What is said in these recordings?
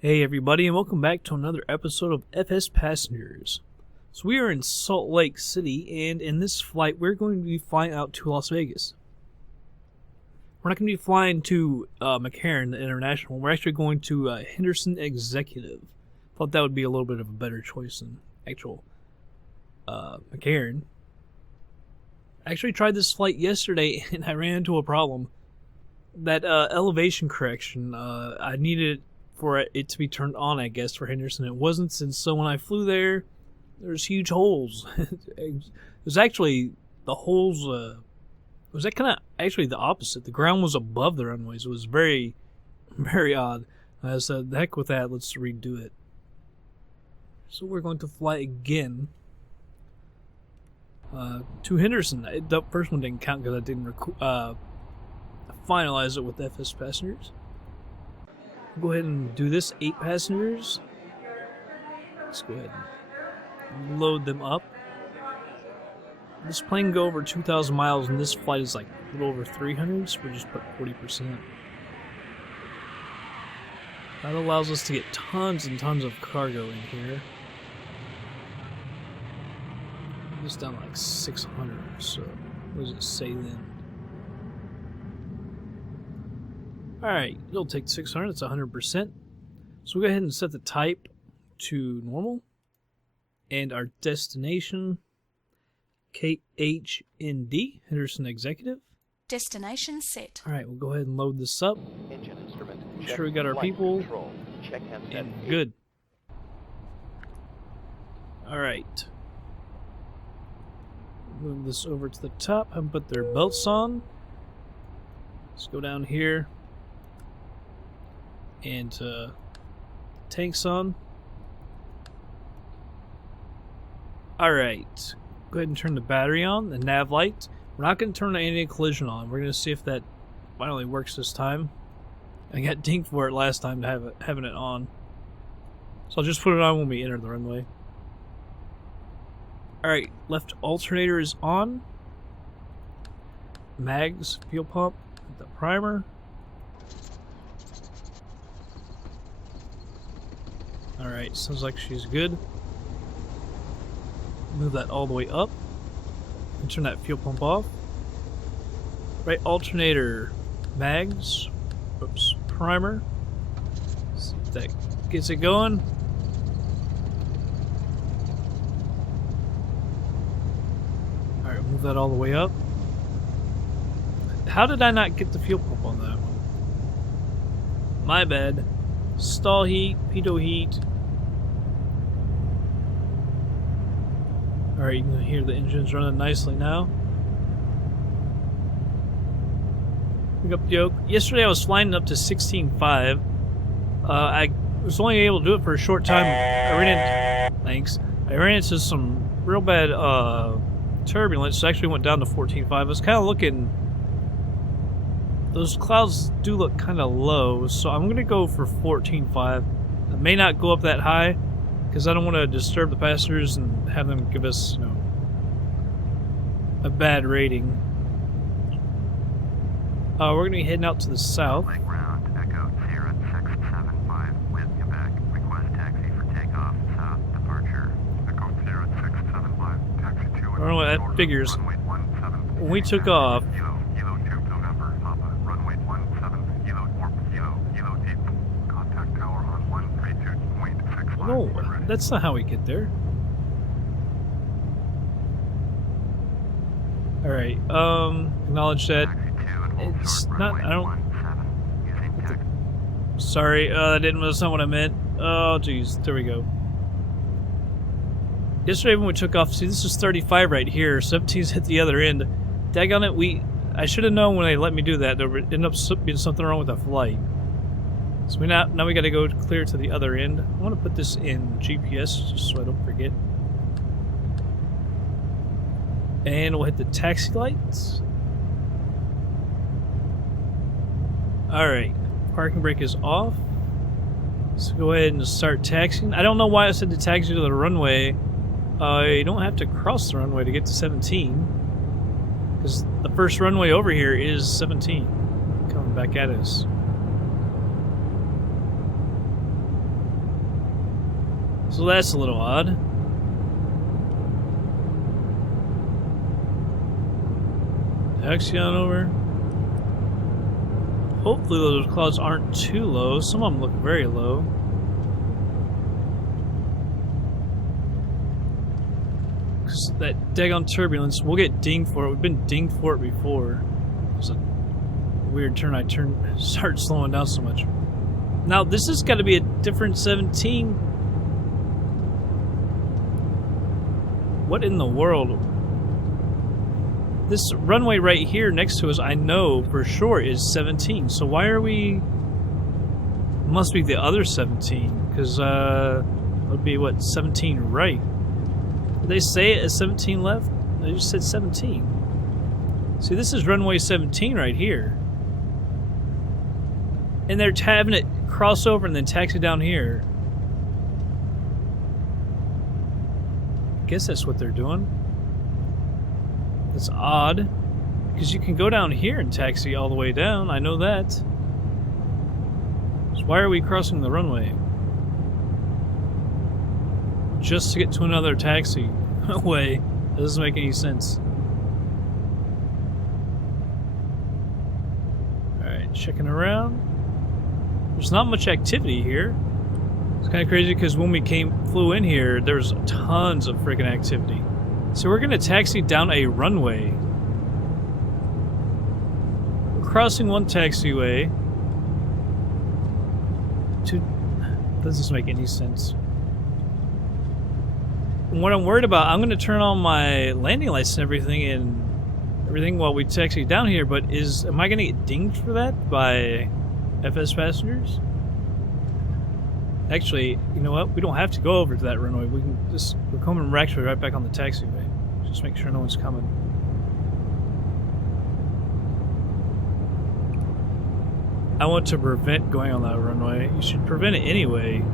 Hey everybody, and welcome back to another episode of FsPassengers. So we are in Salt Lake City, and in this flight we're going to be flying out to Las Vegas. We're not going to be flying to McCarran, the international. We're actually going to Henderson Executive. Thought that would be a little bit of a better choice than actual McCarran. I actually tried this flight yesterday, and I ran into a problem. That elevation correction, I needed for it to be turned on, I guess, for Henderson. It wasn't, and so when I flew there, there's huge holes. It was actually, the holes, was that kind of actually the opposite. The ground was above the runways. It was very, very odd. I said, the heck with that, let's redo it. So we're going to fly again to Henderson. The first one didn't count because I didn't finalize it with FsPassengers. Go ahead and do this. 8 passengers. Let's go ahead and load them up. This plane can go over 2,000 miles, and this flight is like a little over 300, so we'll just put 40%. That allows us to get tons and tons of cargo in here. This down to like 600, so what does it say then? Alright, it'll take 600, that's 100%. So we'll go ahead and set the type to normal. And our destination, KHND, Henderson Executive. Destination set. Alright, we'll go ahead and load this up. Engine instrument. Make sure we got our people. Control. Check And good. Alright. Move this over to the top and put their belts on. Let's go down here. And tanks on. Alright. Go ahead and turn the battery on, the nav light. We're not going to turn the anti-collision on. We're going to see if that finally works this time. I got dinged for it last time to having it on. So I'll just put it on when we enter the runway. Alright, left alternator is on. Mags, fuel pump, the primer. Alright, sounds like she's good. Move that all the way up. And turn that fuel pump off. Right alternator, mags, oops, primer. See if that gets it going. Alright, move that all the way up. How did I not get the fuel pump on that one? My bad. Stall heat, pitot heat. Alright, you can hear the engine's running nicely now. Pick up the yoke. Yesterday I was flying up to 16.5. I was only able to do it for a short time. I ran into some real bad turbulence. So I actually went down to 14.5. I was kind of looking. Those clouds do look kind of low, so I'm going to go for 14.5. I may not go up that high, because I don't want to disturb the passengers and have them give us, you know, a bad rating. We're going to be heading out to the south. Ground, Echo, Sierra 675 with Quebec. Request taxi for takeoff, south departure. Echo, Sierra 675, taxi to... I don't know what that figures. When we took off... No, that's not how we get there. Alright, acknowledge that. It's not, I don't... Sorry, that's not what I meant. Oh, jeez, there we go. Yesterday when we took off, see, this is 35 right here, 17's hit the other end. Daggone it, I should have known when they let me do that, there would end up being something wrong with the flight. So now we got to go clear to the other end. I want to put this in GPS just so I don't forget. And we'll hit the taxi lights. Alright, parking brake is off. So go ahead and start taxiing. I don't know why I said to taxi to the runway. You don't have to cross the runway to get to 17. Because the first runway over here is 17. Coming back at us. So that's a little odd. Taxi on over. Hopefully those clouds aren't too low. Some of them look very low. Cause that daggone turbulence, we'll get dinged for it. We've been dinged for it before. It was a weird turn. I started slowing down so much. Now this has got to be a different 17. What in the world? This runway right here next to us, I know for sure is 17. So why are we? Must be the other 17, because it would be what, 17 right? Did they say it as 17 left? They just said 17. See, this is runway 17 right here, and they're having it cross over and then taxi down here. I guess that's what they're doing. That's odd, because you can go down here and taxi all the way down. I know that. So why are we crossing the runway? Just to get to another taxi way. That doesn't make any sense. Alright, checking around. There's not much activity here. It's kind of crazy because when we flew in here, there's tons of freaking activity. So we're going to taxi down a runway. We're crossing one taxiway. Does this make any sense? And what I'm worried about, I'm going to turn on my landing lights and everything while we taxi down here, but am I going to get dinged for that by FsPassengers? Actually, you know what? We don't have to go over to that runway. We can we're coming actually right back on the taxiway. Just make sure no one's coming. I want to prevent going on that runway. You should prevent it anyway.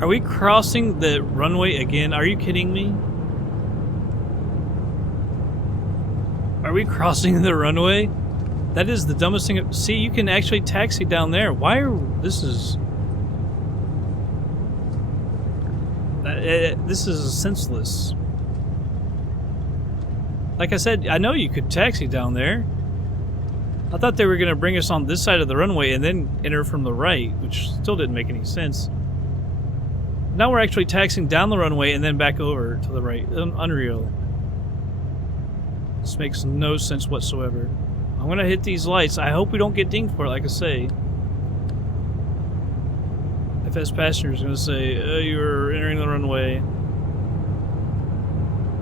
Are we crossing the runway again? Are you kidding me? Are we crossing the runway? That is the dumbest thing. See, you can actually taxi down there. Why are... This is senseless. Like I said, I know you could taxi down there. I thought they were going to bring us on this side of the runway and then enter from the right, which still didn't make any sense. Now we're actually taxiing down the runway and then back over to the right. Unreal. This makes no sense whatsoever. I'm gonna hit these lights. I hope we don't get dinged for it, like I say. FsPassengers is gonna say, you're entering the runway.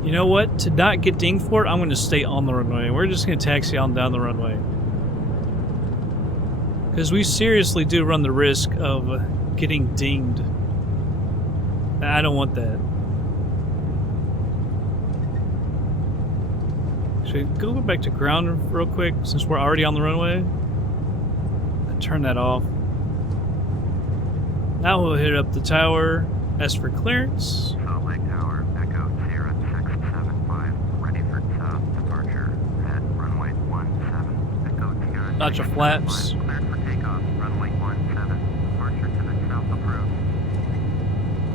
You know what? To not get dinged for it, I'm gonna stay on the runway. We're just gonna taxi on down the runway. Because we seriously do run the risk of getting dinged. I don't want that. Actually, go back to ground real quick since we're already on the runway. Turn that off. Now we'll hit up the tower, ask for clearance. Salt Lake Tower, Echo Sierra 675, ready for south departure at runway 17. Echo Sierra. Notch of flaps. Cleared for takeoff, runway 17. Departure to the south approved.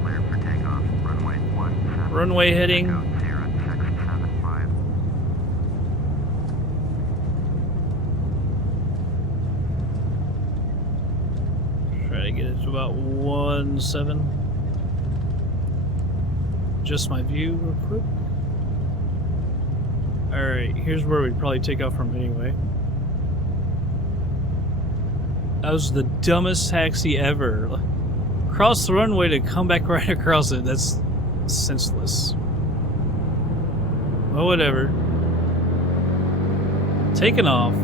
Cleared for takeoff, runway 17. Runway heading. Echo Sierra 675. Try to get it to about 17. Just my view real quick. Alright, here's where we'd probably take off from anyway. That was the dumbest taxi ever. Cross the runway to come back right across it. That's senseless. Well, whatever. Taking off.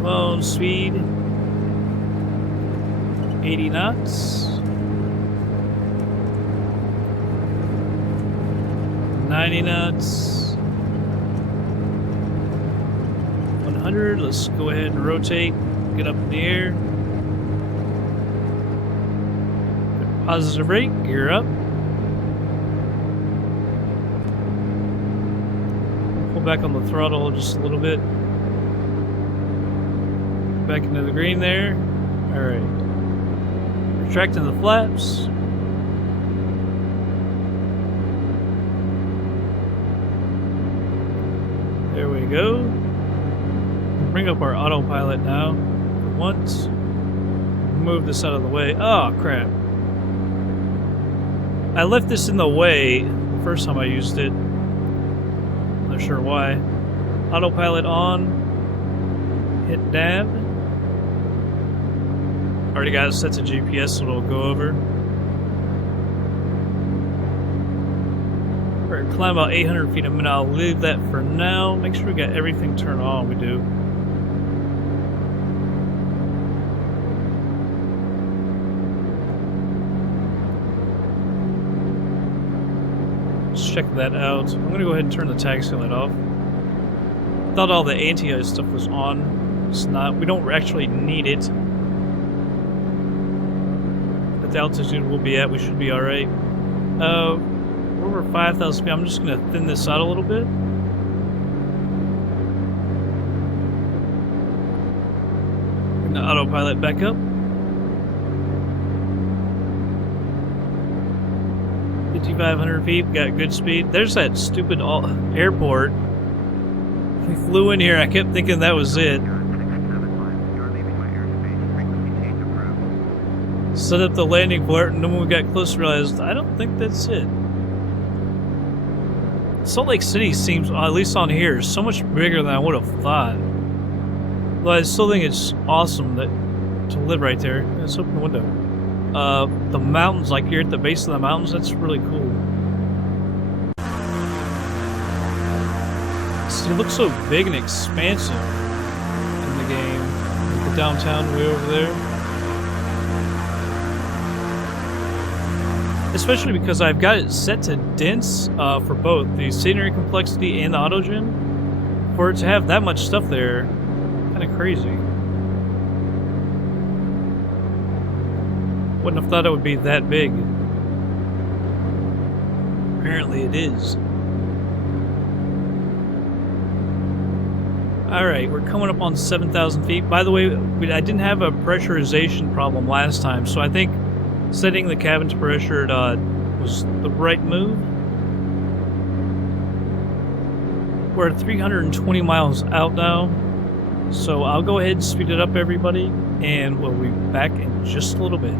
Clone speed 80 knots. 90 knots. 100. Let's go ahead and rotate. Get up in the air. Positive brake, gear up. Pull back on the throttle just a little bit. Back into the green there. Alright. Retracting the flaps. There we go. Bring up our autopilot now. For once. Move this out of the way. Oh, crap. I left this in the way the first time I used it. Not sure why. Autopilot on. Hit nav. Already got it set to GPS, so it'll go over. We're gonna climb about 800 feet a minute. I'll leave that for now. Make sure we got everything turned on. We do. Let's check that out. I'm gonna go ahead and turn the taxi light off. Thought all the anti-ice stuff was on. It's not. We don't actually need it. At the altitude we'll be at, we should be alright. We're over 5,000 feet. I'm just going to thin this out a little bit. Bring the autopilot back up. 5,500 feet, we got good speed. There's that stupid airport. We flew in here, I kept thinking that was it. Set up the landing port, and then when we got closer, realized I don't think that's it. Salt Lake City seems, at least on here, so much bigger than I would have thought. But I still think it's awesome that to live right there. Let's open the window. The mountains, like you're at the base of the mountains, that's really cool. See, it looks so big and expansive in the game. Like the downtown way over there. Especially because I've got it set to dense for both the scenery complexity and the autogen. For it to have that much stuff there, kind of crazy. Wouldn't have thought it would be that big. Apparently it is. Alright, we're coming up on 7,000 feet. By the way, I didn't have a pressurization problem last time, so I think setting the cabin to pressure was the right move. We're at 320 miles out now, so I'll go ahead and speed it up, everybody, and we'll be back in just a little bit.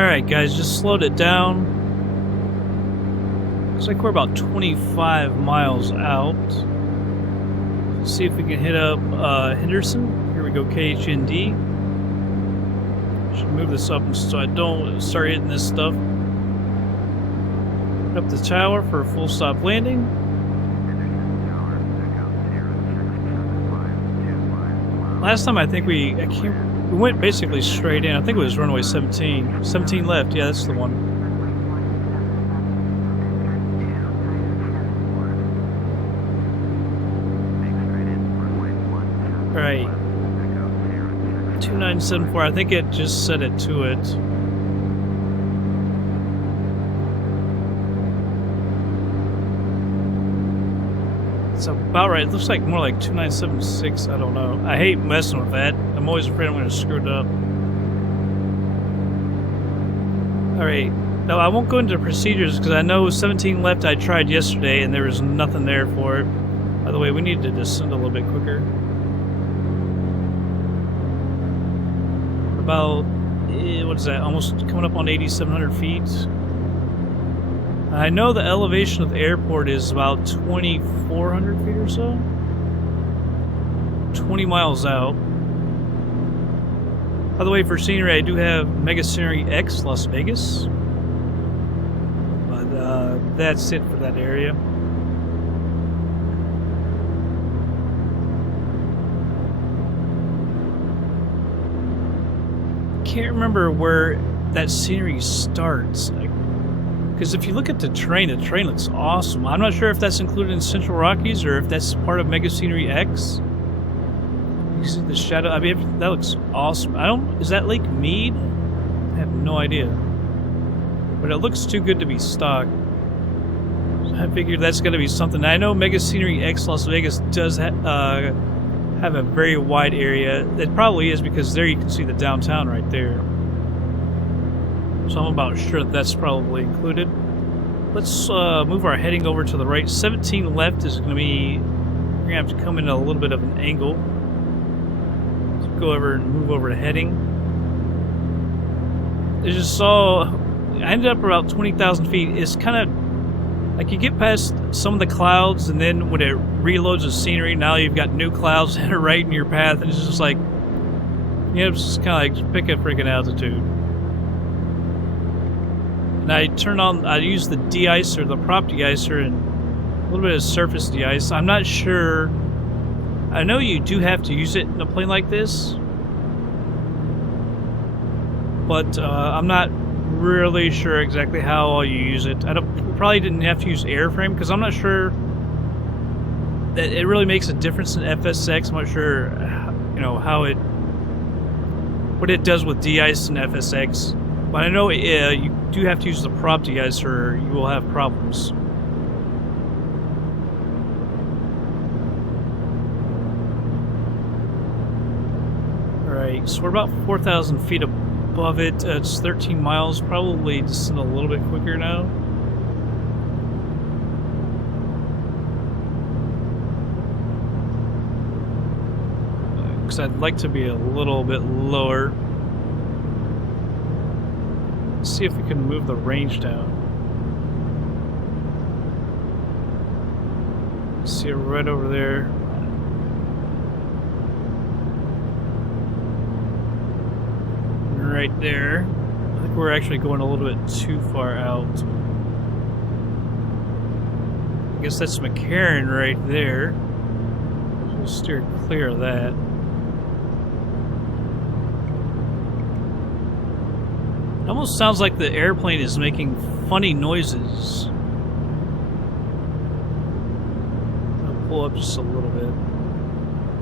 Alright guys, just slowed it down. Looks like we're about 25 miles out. Let's see if we can hit up Henderson. Here we go, KHND. Should move this up so I don't start hitting this stuff. Up the tower for a full stop landing. Last time I think we went basically straight in. I think it was runway 17. 17 left, yeah, that's the one. Alright. 2974, I think it just set it to it. It's about right. It looks like more like 2976. I don't know. I hate messing with that. I'm always afraid I'm going to screw it up. Alright. Now, I won't go into procedures because I know 17 left I tried yesterday and there was nothing there for it. By the way, we need to descend a little bit quicker. About, what is that? Almost coming up on 8,700 feet. I know the elevation of the airport is about 2,400 feet or so. 20 miles out. By the way, for scenery, I do have MegaSceneryX Las Vegas. But that's it for that area. Can't remember where that scenery starts. Because if you look at the train looks awesome. I'm not sure if that's included in Central Rockies or if that's part of MegaSceneryX. You see the shadow. I mean, that looks awesome. Is that Lake Mead? I have no idea. But it looks too good to be stock. So I figured that's going to be something. I know MegaSceneryX Las Vegas does have a very wide area. It probably is because there you can see the downtown right there. So I'm about sure that that's probably included. Let's move our heading over to the right. 17 left is going to be... We're going to have to come in at a little bit of an angle. Let's go over and move over to heading. I just saw... I ended up about 20,000 feet. It's kind of... Like you get past some of the clouds and then when it reloads the scenery, now you've got new clouds that are right in your path. And it's just like... You know, it's just kind of like pick a freaking altitude. And I use the de-icer, the prop de-icer, and a little bit of surface de-ice. I'm not sure. I know you do have to use it in a plane like this, but I'm not really sure exactly how all you use it. You probably didn't have to use airframe because I'm not sure that it really makes a difference in FSX. I'm not sure, you know, what it does with de-ice and FSX. But I know you do have to use the prop de-icer or you will have problems. Alright, so we're about 4,000 feet above it. It's 13 miles. Probably descend a little bit quicker now. Because I'd like to be a little bit lower. Let's see if we can move the range down. See it right over there. Right there. I think we're actually going a little bit too far out. I guess that's McCarran right there. We'll steer clear of that. It almost sounds like the airplane is making funny noises. I'll pull up just a little bit.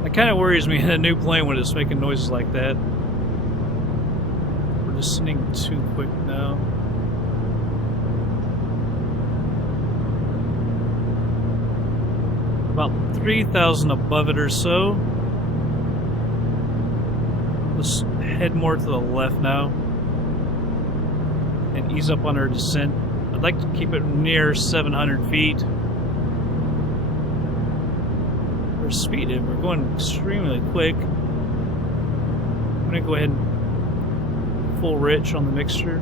That kind of worries me in a new plane when it's making noises like that. We're descending too quick now. About 3,000 above it or so. Let's head more to the left now. And ease up on our descent. I'd like to keep it near 700 feet. We're speeded. We're going extremely quick. I'm going to go ahead and full rich on the mixture.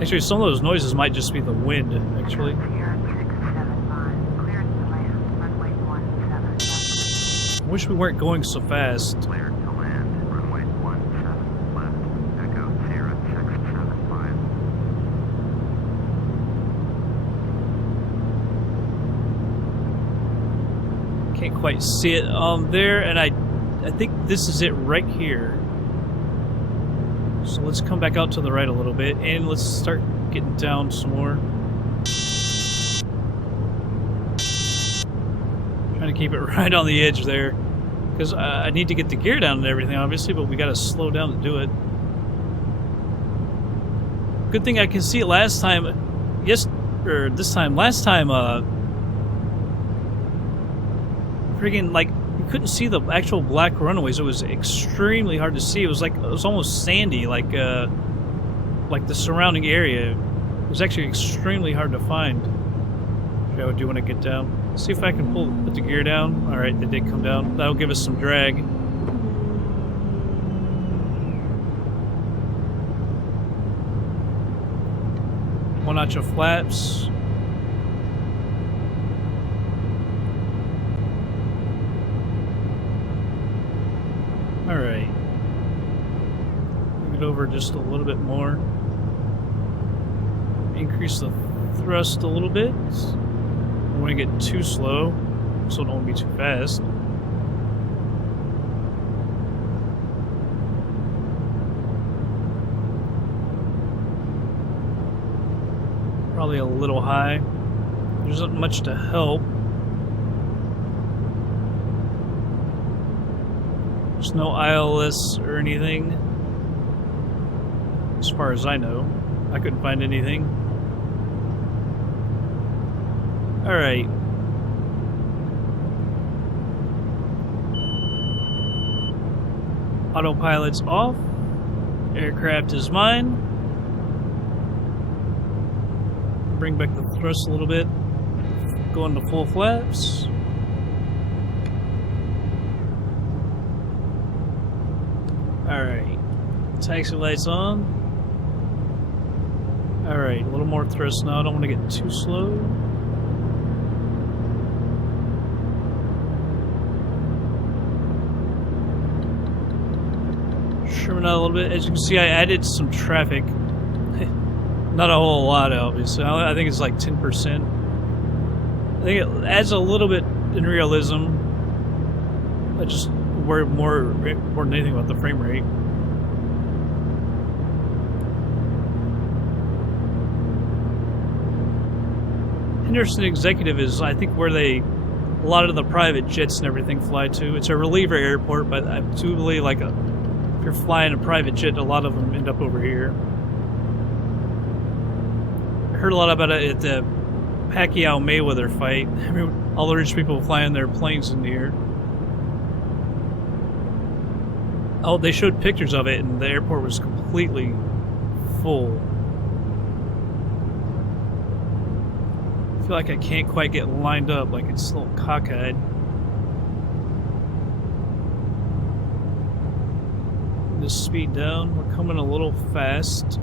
Actually, some of those noises might just be the wind, actually. Sierra 675, cleared to land, runway 17. I wish we weren't going so fast. Cleared to land, runway 17 left. Echo Sierra 675. Can't quite see it there, and I think this is it right here. So let's come back out to the right a little bit, and let's start getting down some more. Trying to keep it right on the edge there, because I need to get the gear down and everything, obviously, but we got to slow down to do it. Good thing I can see it last time. Last time, friggin' like you couldn't see the actual black runaways. It was extremely hard to see. It was almost sandy, like the surrounding area. It was actually extremely hard to find. Okay, I do want to get down. See if I can put the gear down. All right, they did come down. That'll give us some drag. One notch of flaps. Alright. Move it over just a little bit more. Increase the thrust a little bit. Don't want to get too slow, so don't want to be too fast. Probably a little high. There isn't much to help. There's no ILS or anything, as far as I know. I couldn't find anything. Alright. Autopilot's off. Aircraft is mine. Bring back the thrust a little bit. Go into full flaps. Alright. Taxi lights on. Alright, a little more thrust now. I don't want to get too slow. Trim it out a little bit. As you can see, I added some traffic. Not a whole lot, obviously. I think it's like 10%. I think it adds a little bit in realism. I just worry more than anything about the frame rate. Henderson Executive is, I think, where a lot of the private jets and everything fly to. It's a reliever airport, but I do believe, like, if you're flying a private jet, a lot of them end up over here. I heard a lot about it at the Pacquiao-Mayweather fight. I mean, all the rich people flying their planes in the air. Oh, they showed pictures of it, and the airport was completely full. I feel like I can't quite get lined up, like it's a little cockeyed. Just speed down. We're coming a little fast.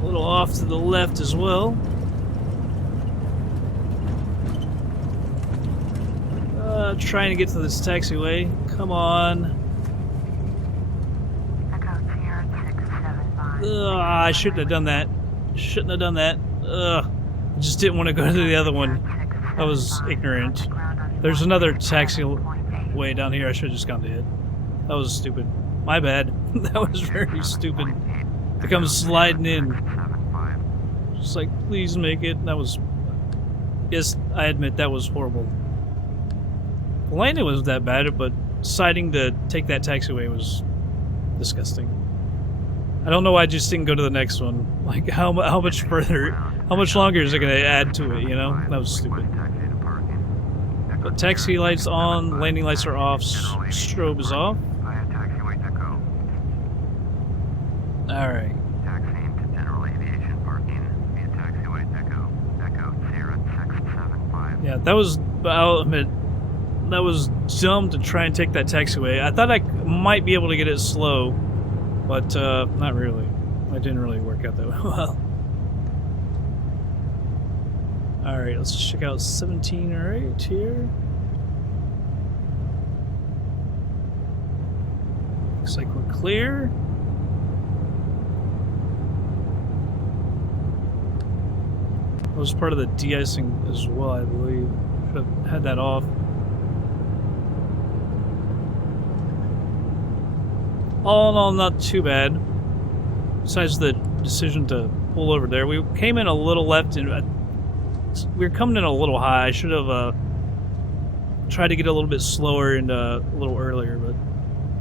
A little off to the left as well. Trying to get to this taxiway. Come on. Echo Sierra 675. I shouldn't have done that. Shouldn't have done that. I just didn't want to go to the other one. I was ignorant. There's another taxiway down here. I should have just gone to it. That was stupid. My bad. That was very stupid. To come sliding in. Just like, please make it. That was... Yes, I admit that was horrible. The landing wasn't that bad, but deciding to take that taxiway was disgusting. I don't know why I just didn't go to the next one. Like, how much further, how much longer is it going to add to it, you know? That was stupid. But taxi lights on, landing lights are off, strobe is off. Alright. Taxiing to general aviation parking via taxiway Echo Sierra 675. Yeah, that was, I'll admit, that was dumb to try and take that taxiway. I thought I might be able to get it slow, but not really. It didn't really work out that well. Alright, let's check out 17 right here. Looks like we're clear. That was part of the de-icing as well, I believe. Should have had that off. All in all, not too bad. Besides the decision to pull over there. We came in a little left and we were coming in a little high. I should have tried to get a little bit slower and a little earlier, but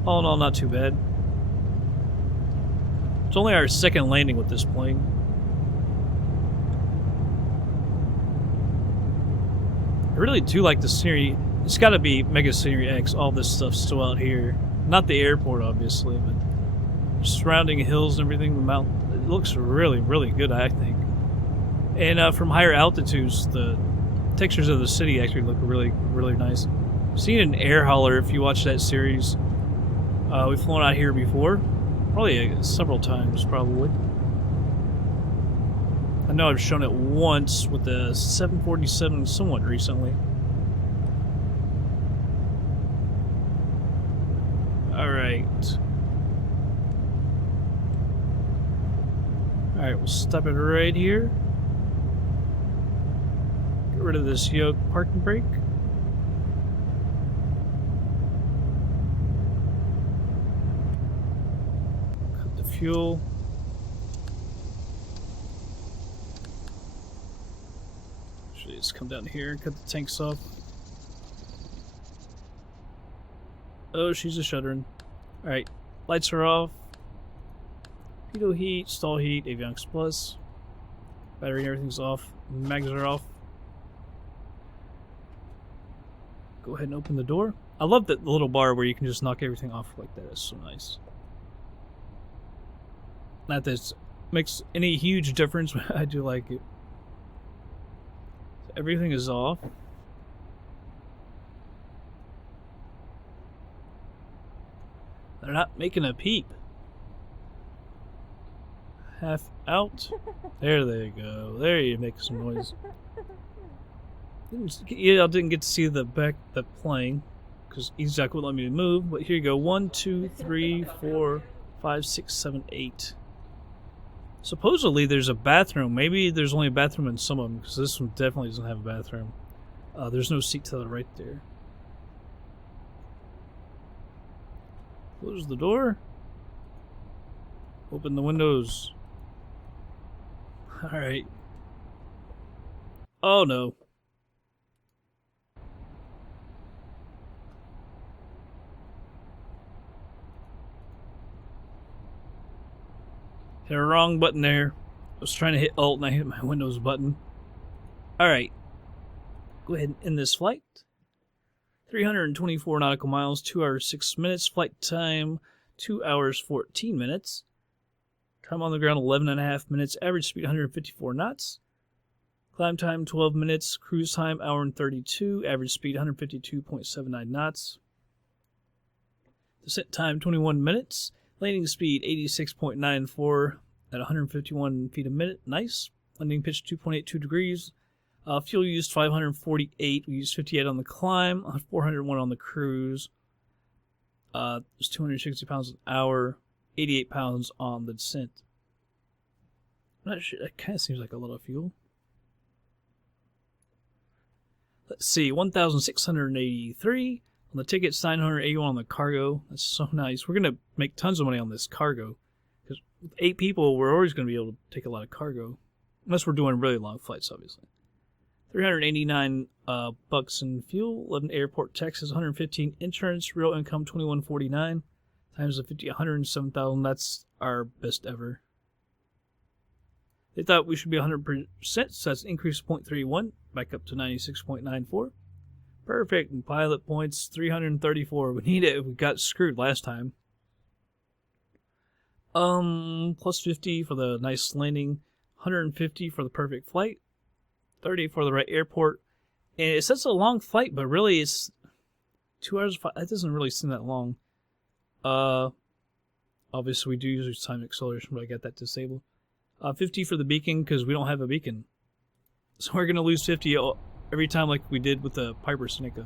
all in all, not too bad. It's only our second landing with this plane. I really do like the scenery. It's got to be MegaSceneryX. All this stuff's still out here. Not the airport, obviously, but surrounding hills and everything. The mountain. It looks really, really good, I think. And from higher altitudes, the textures of the city actually look really, really nice. I've seen an air hauler if you watch that series. We've flown out here before. Probably several times, probably. I know I've shown it once with the 747 somewhat recently. Alright. Alright, we'll stop it right here. Get rid of this yoke parking brake. Cut the fuel. Should just come down here and cut the tanks off. Oh, she's a shuddering. Alright, lights are off. Pitot heat, stall heat, avionics plus. Battery and everything's off. Mags are off. Go ahead and open the door. I love that little bar where you can just knock everything off like that. It's so nice. Not that it makes any huge difference, but I do like it. Everything is off. They're not making a peep. Half out. There they go. There you make some noise. Yeah, I didn't get to see the back the plane because EZDok wouldn't let me move. But here you go. 1, 2, 3, 4, 5, 6, 7, 8. Supposedly there's a bathroom. Maybe there's only a bathroom in some of them because this one definitely doesn't have a bathroom. There's no seat to the right there. Close the door. Open the windows. Alright. Oh no. Hit a wrong button there. I was trying to hit Alt and I hit my Windows button. Alright. Go ahead and end this flight. 324 nautical miles, 2 hours 6 minutes. Flight time 2 hours 14 minutes. Time on the ground 11.5 minutes. Average speed 154 knots. Climb time 12 minutes. Cruise time hour and 32. Average speed 152.79 knots. Descent time 21 minutes. Landing speed 86.94 at 151 feet a minute. Nice. Landing pitch 2.82 degrees. Fuel used 548. We used 58 on the climb, 401 on the cruise. It's 260 pounds an hour, 88 pounds on the descent. I'm not sure. That kind of seems like a lot of fuel. Let's see, 1,683 on the tickets, 981 on the cargo. That's so nice. We're gonna make tons of money on this cargo because with 8 people, we're always gonna be able to take a lot of cargo, unless we're doing really long flights, obviously. 389 bucks in fuel, 11 airport taxes, 115 insurance, real income 2149 times the 50, 107,000. That's our best ever. They thought we should be 100%, so that's an increase of 0.31, back up to 96.94. Perfect. And pilot points 334. We need it. We got screwed last time. Plus 50 for the nice landing, 150 for the perfect flight, 30 for the right airport. And it says a long flight, but really it's 2 hours, that doesn't really seem that long. Obviously we do use time acceleration, but I got that disabled. 50 for the beacon, because we don't have a beacon. So we're going to lose 50 every time like we did with the Piper Snicka.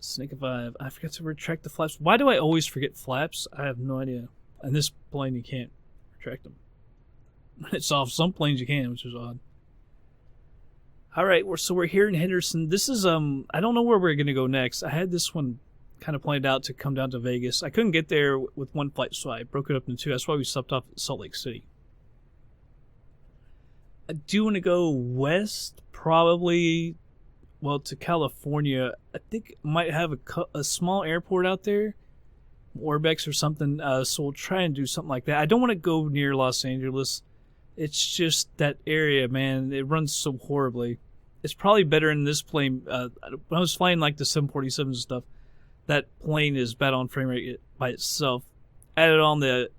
Snicka 5. I forgot to retract the flaps. Why do I always forget flaps? I have no idea. And this plane, you can't retract them. It's off. Some planes you can, which is odd. Alright, so we're here in Henderson. This is, I don't know where we're going to go next. I had this one kind of planned out to come down to Vegas. I couldn't get there with one flight, so I broke it up into two. That's why we stopped off at Salt Lake City. I do want to go west, probably, well, to California. I think I might have a small airport out there, Orbex or something, so we'll try and do something like that. I don't want to go near Los Angeles. It's just that area, man. It runs so horribly. It's probably better in this plane. When I was flying like the 747s and stuff, that plane is bad on frame rate by itself. Added on the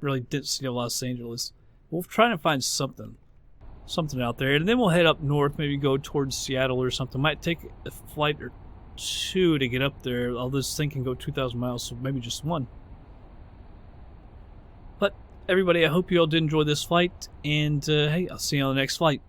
really density of Los Angeles. We'll try to find something out there, and then we'll head up north, maybe go towards Seattle or something. Might take a flight or two to get up there. All this thing can go 2,000 miles, so maybe just one. But everybody, I hope you all did enjoy this flight, and hey, I'll see you on the next flight.